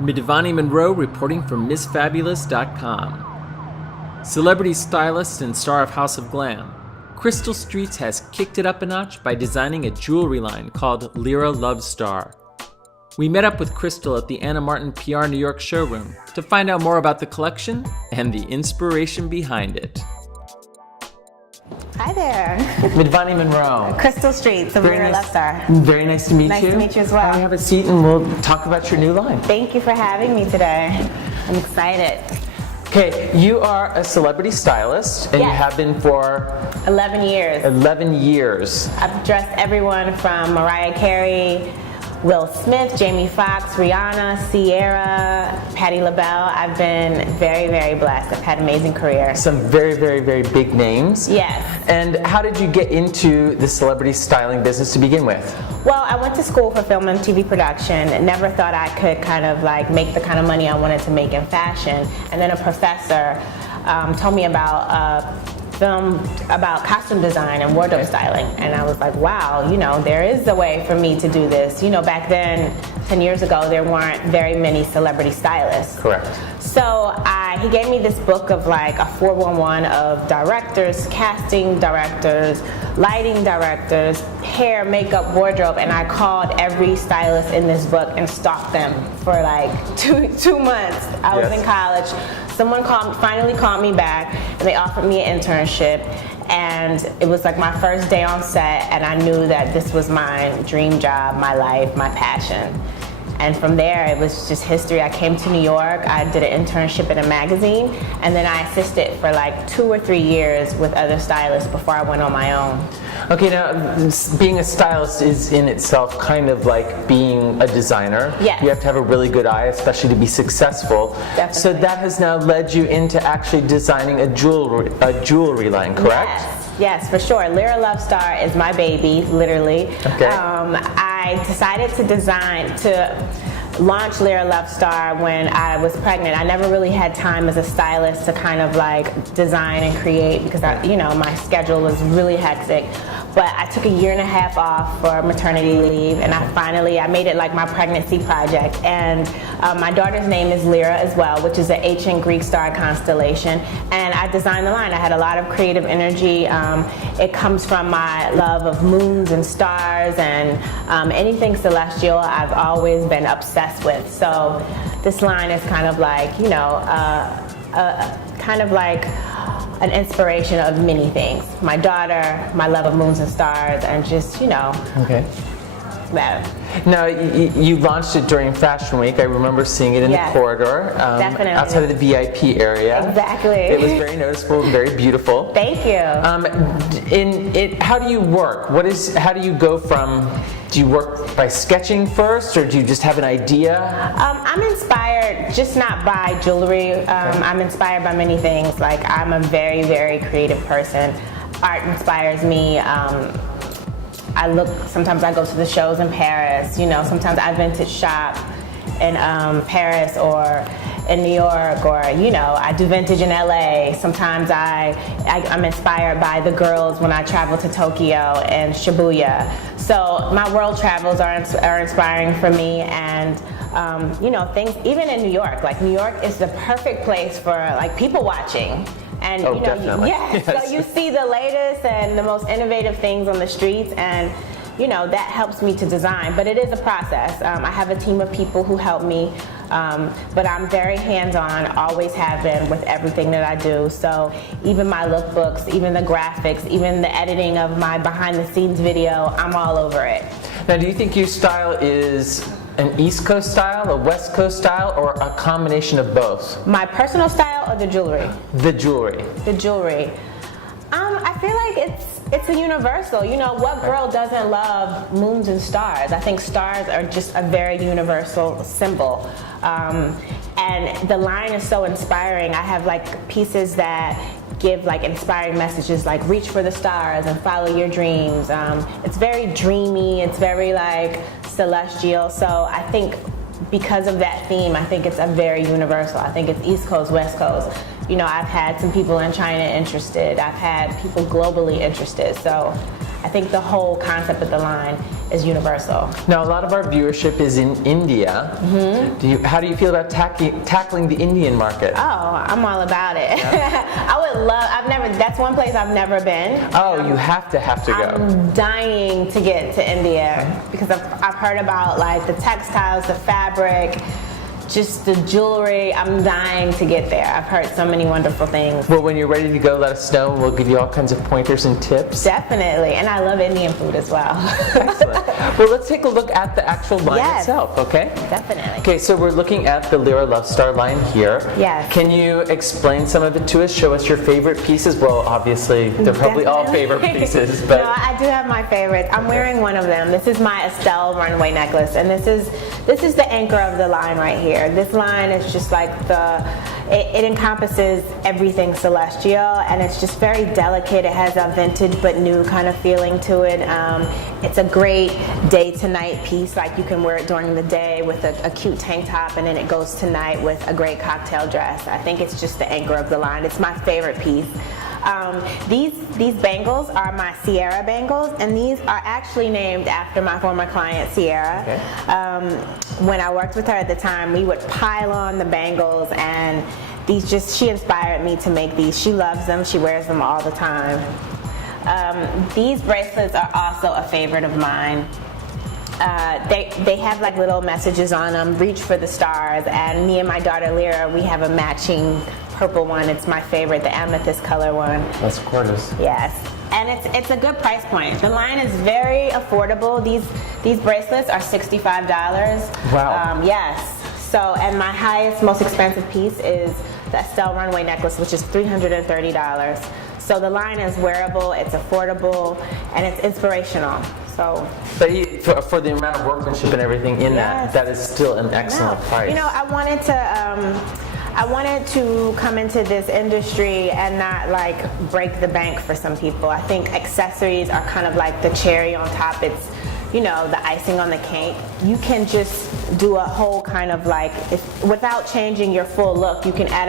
Midvani Monroe reporting from MissFabulous.com. Celebrity stylist and star of House of Glam, Crystal Streets has kicked it up a notch by designing a jewelry line called LyraLoveStar. We met up with Crystal at the Anna Martin PR New York showroom to find out more about the collection and the inspiration behind it. Hi there. Midvani Monroe. Crystal Streets of LyraLoveStar. Very nice to meet you. Nice to meet you as well. Have a seat and we'll talk about your new line. Thank you for having me today. I'm excited. Okay, you are a celebrity stylist and Yes. you have been for 11 years. 11 years. I've dressed everyone from Mariah Carey, Will Smith, Jamie Foxx, Rihanna, Sierra, Patti LaBelle. I've been very, very blessed. I've had an amazing career. Some very, very, very big names. Yes. And how did you get into the celebrity styling business to begin with? Well, I went to school for film and TV production. Never thought I could kind of like make the kind of money I wanted to make in fashion. And then a professor told me about film about costume design and wardrobe styling, and I was like, wow, you know, there is a way for me to do this. You know, back then, 10 years ago, there weren't very many celebrity stylists. Correct. So he gave me this book of like a 411 of directors, casting directors, lighting directors, hair, makeup, wardrobe, and I called every stylist in this book and stalked them for like two months. I was in college. Someone finally called me back, and they offered me an internship, and it was like my first day on set, and I knew that this was my dream job, my life, my passion. And from there, it was just history. I came to New York, I did an internship in a magazine, and then I assisted for like 2 or 3 years with other stylists before I went on my own. Okay, now being a stylist is in itself kind of like being a designer. Yes. You have to have a really good eye, especially to be successful. Definitely. So that has now led you into actually designing a jewelry line, correct? Yes, for sure. LyraLoveStar is my baby, literally. Okay. I decided to launch LyraLoveStar when I was pregnant. I never really had time as a stylist to kind of like design and create because my schedule was really hectic. But I took a 1.5 years off for maternity leave, and I made it like my pregnancy project. And my daughter's name is Lyra as well, which is an ancient Greek star constellation. And I designed the line. I had a lot of creative energy. It comes from my love of moons and stars and anything celestial I've always been obsessed with. So this line is kind of like, an inspiration of many things. My daughter, my love of moons and stars, and just, Okay. that. Now, you launched it during Fashion Week. I remember seeing it in the corridor, Definitely. outside of the VIP area. Exactly. It was very noticeable and very beautiful. Thank you. How do you work? How do you go from? Do you work by sketching first, or do you just have an idea? I'm inspired, just not by jewelry. I'm inspired by many things. Like, I'm a very, very creative person. Art inspires me. Sometimes I go to the shows in Paris, sometimes I vintage shop in Paris or in New York, or I do vintage in LA. Sometimes I'm inspired by the girls when I travel to Tokyo and Shibuya. So my world travels are inspiring for me, and things even in New York. Like, New York is the perfect place for like people watching. And definitely. Yes. So you see the latest and the most innovative things on the streets, and that helps me to design. But it is a process. I have a team of people who help me, but I'm very hands-on, always have been with everything that I do. So even my lookbooks, even the graphics, even the editing of my behind-the-scenes video, I'm all over it. Now, do you think your style is an East Coast style, a West Coast style, or a combination of both? My personal style or the jewelry? The jewelry. The jewelry. I feel like it's a universal. What girl doesn't love moons and stars? I think stars are just a very universal symbol. And the line is so inspiring. I have like pieces that give like inspiring messages, like reach for the stars and follow your dreams. It's very dreamy. It's very like celestial. So I think because of that theme, I think it's a very universal. I think it's East Coast, West Coast. You know, I've had some people in China interested. I've had people globally interested. So I think the whole concept of the line is universal. Now, a lot of our viewership is in India. How do you feel about tackling the Indian market? Oh, I'm all about it. Yeah. I would love, that's one place I've never been. Oh, you have to go. I'm dying to get to India because I've heard about like the textiles, the fabric, just the jewelry. I'm dying to get there. I've heard so many wonderful things. Well, when you're ready to go, let us know. We'll give you all kinds of pointers and tips. Definitely. And I love Indian food as well. Excellent. Well, let's take a look at the actual line itself, okay? Definitely. Okay, so we're looking at the LyraLoveStar line here. Yes. Can you explain some of it to us? Show us your favorite pieces. Well, obviously, they're probably all favorite pieces. But no, I do have my favorites. I'm wearing one of them. This is my Estelle runway necklace, and this is the anchor of the line right here. This line is just like it encompasses everything celestial, and it's just very delicate. It has a vintage but new kind of feeling to it. It's a great day to night piece. Like you can wear it during the day with a cute tank top, and then it goes to night with a great cocktail dress. I think it's just the anchor of the line. It's my favorite piece. These bangles are my Sierra bangles, and these are actually named after my former client Sierra. Okay. When I worked with her at the time, we would pile on the bangles, and she inspired me to make these. She loves them. She wears them all the time. These bracelets are also a favorite of mine. They have like little messages on them, reach for the stars, and me and my daughter Lyra, we have a matching purple one. It's my favorite, the amethyst color one. That's gorgeous. Yes. And it's a good price point. The line is very affordable. These bracelets are $65. Wow. Yes. So, and my highest, most expensive piece is the Estelle runway necklace, which is $330. So the line is wearable, it's affordable, and it's inspirational. So, but for the amount of workmanship and everything in that is still an excellent price. You know, I wanted to come into this industry and not like break the bank for some people. I think accessories are kind of like the cherry on top. It's, you know, the icing on the cake. You can just do a whole kind of like, without changing your full look, you can add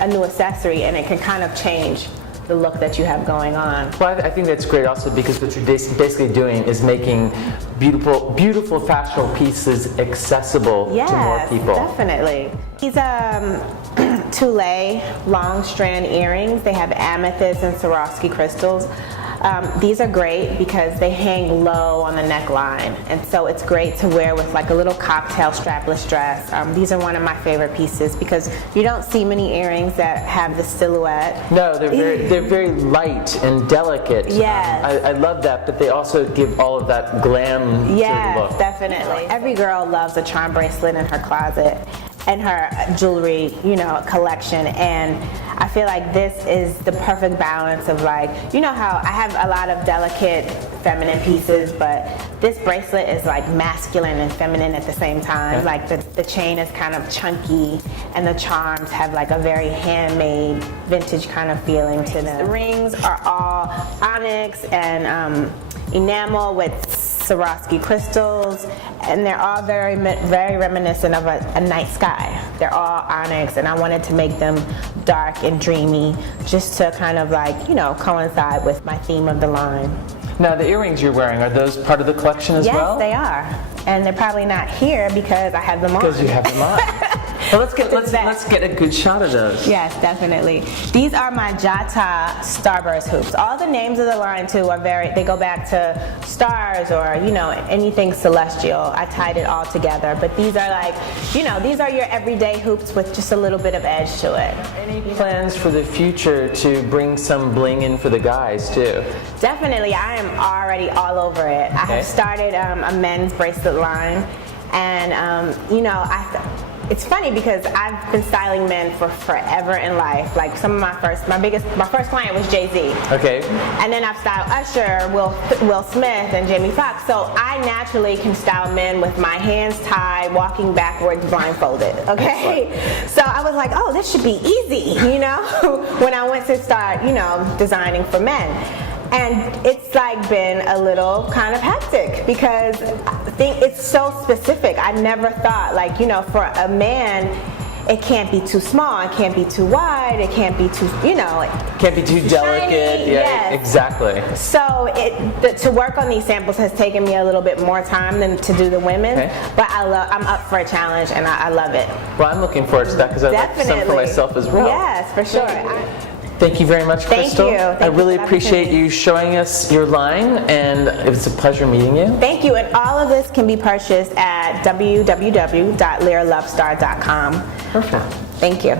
a new accessory, and it can kind of change the look that you have going on. Well, I think that's great also because what you're basically doing is making beautiful fashionable pieces accessible to more people. Definitely. These Toulet long strand earrings, they have amethyst and Swarovski crystals. These are great because they hang low on the neckline, and so it's great to wear with like a little cocktail strapless dress. These are one of my favorite pieces because you don't see many earrings that have the silhouette. No, they're very light and delicate. Yes. I love that, but they also give all of that glam sort of look. Definitely. Every girl loves a charm bracelet in her closet and her jewelry, you know, collection, and I feel like this is the perfect balance of like, you know how I have a lot of delicate feminine pieces, but this bracelet is like masculine and feminine at the same time. Okay. Like the chain is kind of chunky, and the charms have like a very handmade, vintage kind of feeling to them. The rings are all onyx and enamel with Swarovski crystals, and they're all very reminiscent of a night sky. They're all onyx, and I wanted to make them dark and dreamy just to kind of like, you know, coincide with my theme of the line. Now the earrings you're wearing, are those part of the collection as well? Yes, they are. And they're probably not here because I have them on. Because you have them on. Well, let's get a good shot of those. Yes, definitely. These are my Jata Starburst hoops. All the names of the line too are they go back to stars or, you know, anything celestial. I tied it all together. But these are like, you know, these are your everyday hoops with just a little bit of edge to it. Any plans for the future to bring some bling in for the guys too? Definitely. I am already all over it. Okay. I have started a men's bracelet line, and you know, it's funny because I've been styling men for forever in life. Like my first client was Jay-Z. Okay. And then I've styled Usher, Will Smith, and Jamie Foxx. So I naturally can style men with my hands tied, walking backwards, blindfolded. Okay. So I was like, oh, this should be easy, you know, when I went to start, you know, designing for men. And it's like been a little kind of hectic because I think it's so specific. I never thought, like, you know, for a man, it can't be too small, it can't be too wide, it can't be too, you know, can't be too delicate. shiny. Yeah, Yes. exactly. So to work on these samples has taken me a little bit more time than to do the women, Okay. but I'm up for a challenge and I love it. Well, I'm looking forward to that because I'd like some for myself as well. Yes, for sure. Thank you very much, Thank Crystal. you. I Thank you really for the appreciate opportunity. you showing us your line, and it was a pleasure meeting you. Thank you, and all of this can be purchased at www.LyraLoveStar.com. Perfect. Thank you.